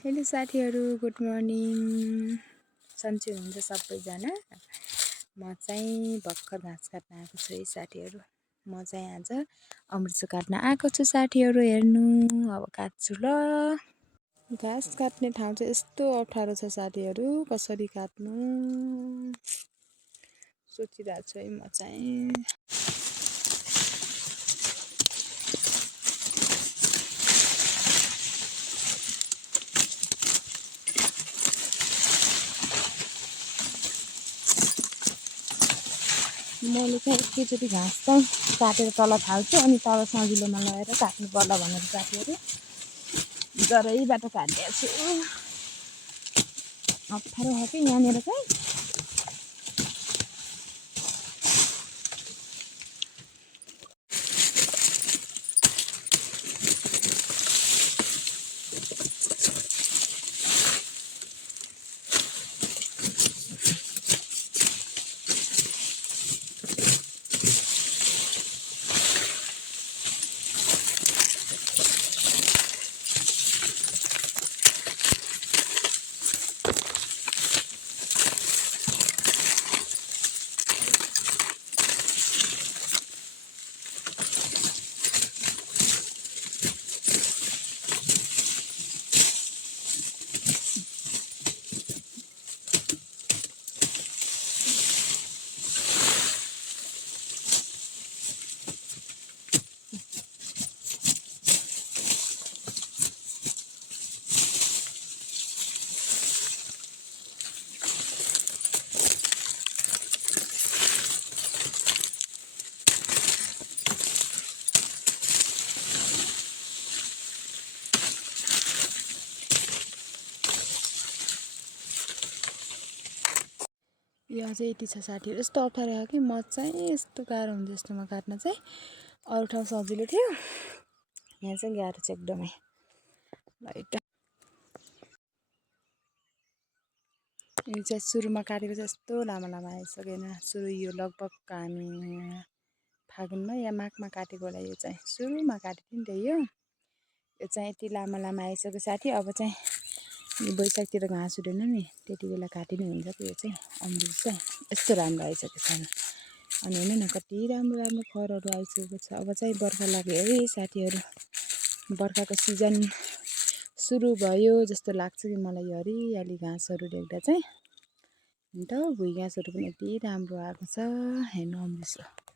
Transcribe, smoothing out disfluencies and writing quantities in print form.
Hello साथीहरू, good morning. सन्चै हुनुहुन्छ सबैजना। म चाहिँ भर्खर घाँस काट्न आएको छु है साथीहरू। म चाहिँ आज अमृतसर काट्न आएको छु साथीहरू, हेर्नु। अब काट्छु ल। घाँस काट्ने ठाउँ चाहिँ यस्तो अप्ठ्यारो छ साथीहरू, कसरी काट्नु सोचिरहेको छु है म चाहिँ। मैले चाहिँ एकैचोटि घाँस चाहिँ काटेर तल फाल्छु, अनि तल सजिलोमा लगाएर काट्नु पर्ला भनेर साथीहरू जरैबाट काटिदिएको छु। अप्ठ्यारो हो कि यहाँनिर चाहिँ। यो चाहिँ यति छ साथीहरू। यस्तो अप्ठ्यारो हो कि म चाहिँ यस्तो गाह्रो हुन्छ यस्तोमा काट्न चाहिँ। अरू ठाउँ सजिलो थियो, यहाँ चाहिँ गाह्रो छ एकदमै। लाइट यो चाहिँ सुरुमा काटेको चाहिँ यस्तो लामो लामो आइसकेन। सुरु यो लगभग हामी फागुनमा या माघमा काटेको होला। यो चाहिँ सुरुमा काटेको नि त यो चाहिँ यति लामो लामो आइसक्यो साथी। अब चाहिँ यो वैशाखतिर घाँस हुँदैन नि, त्यति बेला काटिने हुन्छ कि यो चाहिँ अमृत चाहिँ यस्तो राम्रो आइसकेको छैन। अनि हेर्नु न कति राम्रो राम्रो फरहरू आइसकेको छ। अब चाहिँ बर्खा लाग्यो है साथीहरू। बर्खाको सिजन सुरु भयो जस्तो लाग्छ कि मलाई यो हरियाली घाँसहरू देख्दा चाहिँ। अन्त भुइँ घाँसहरू पनि यति राम्रो आएको छ, हेर्नु अमृत।